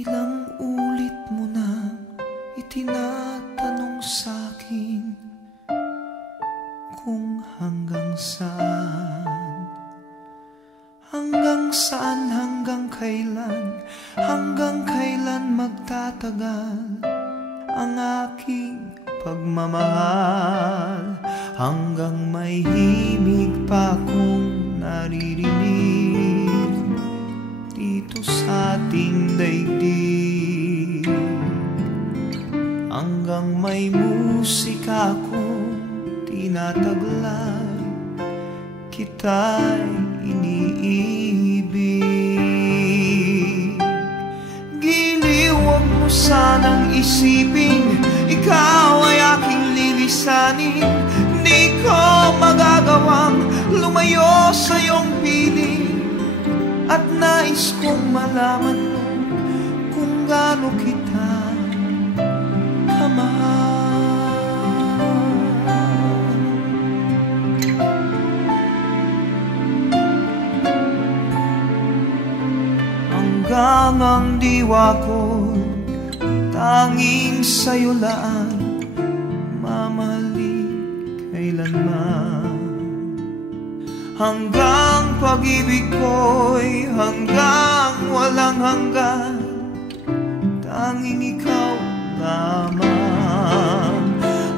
Ilang ulit mo na itinatanong sa'kin kung hanggang saan, hanggang kailan magtatagal ang aking pagmamahal, hanggang may himig pa kong naririnig dito sa ating daigdig, hanggang may musika kong tinataglay, kita'y iniibig. Giliw, huwag mo sanang isipin ikaw ay aking lilisanin. Di ko magagawang lumayo sa iyong piling, at nais kong malaman mo kung gaano kita kamahal. Hanggang ang diwa ko tanging sa'yo lang mamahalin kailanman, hanggang pag-ibig ko'y hanggang walang hanggan, tanging ikaw lamang,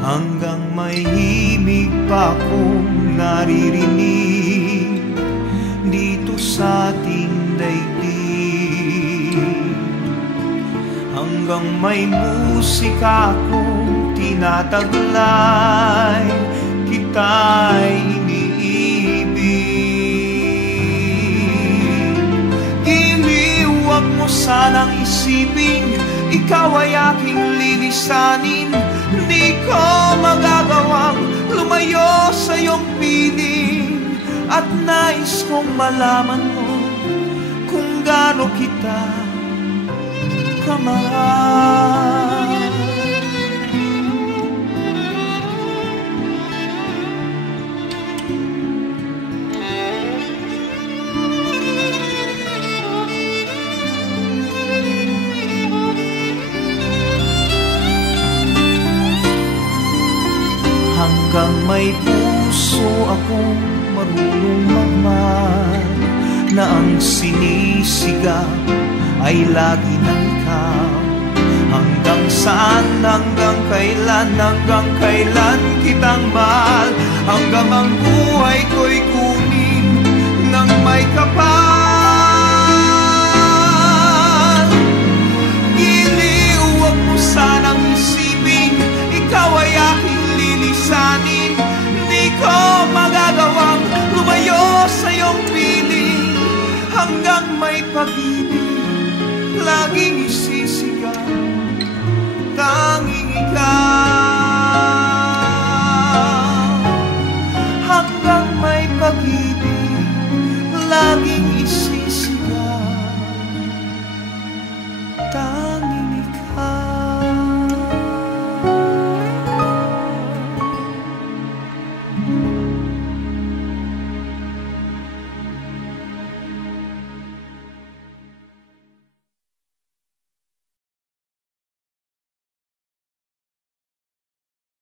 hanggang may himig pa kong naririnig dito sa ating daigdig, hanggang may musika kong tinataglay, kita'y iniibig. Giliw, huwag mo sanang isipin ikaw ay aking lilisanin. Di ko magagawang lumayo sa iyong piling, at nais kong malaman mo kung gaano kita kamahal. Hanggang may puso akong marunong magmahal, na ang sinisigaw ay lagi ng ikaw. Hanggang saan, hanggang kailan kitang mahal, hanggang ang buhay ko'y kunin ng may kapal. Giliw, huwag mo sanang isipin ikaw ay aking lilisanin. Di ko magagawang lumayo sa iyong piling, hanggang may pag-ibig laging isisigaw, tanging